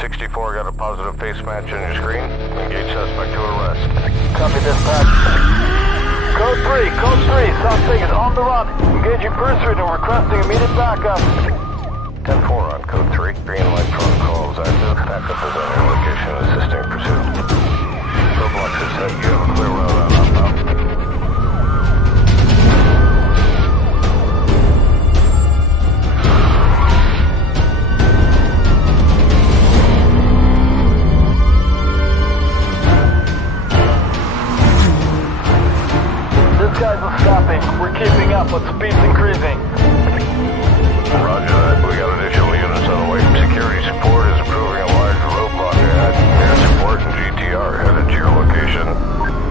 64, got a positive face match on your screen. Engage suspect to arrest. Copy dispatch. Code 3, suspect is on the run. Engaging pursuit and requesting immediate backup. 10-4 on code 3. Green light protocol is active. Backup is on your location assisting pursuit. Roadblock is set. You have a clear route on outbound. This guy's not stopping. We're keeping up, but speed's increasing. Roger that. We got additional units on the way. Security support is approving a large roadblock ahead. Air support and GTR headed to your location.